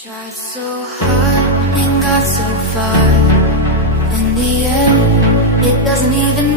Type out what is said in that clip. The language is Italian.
Tried so hard and got so far. In the end, it doesn't even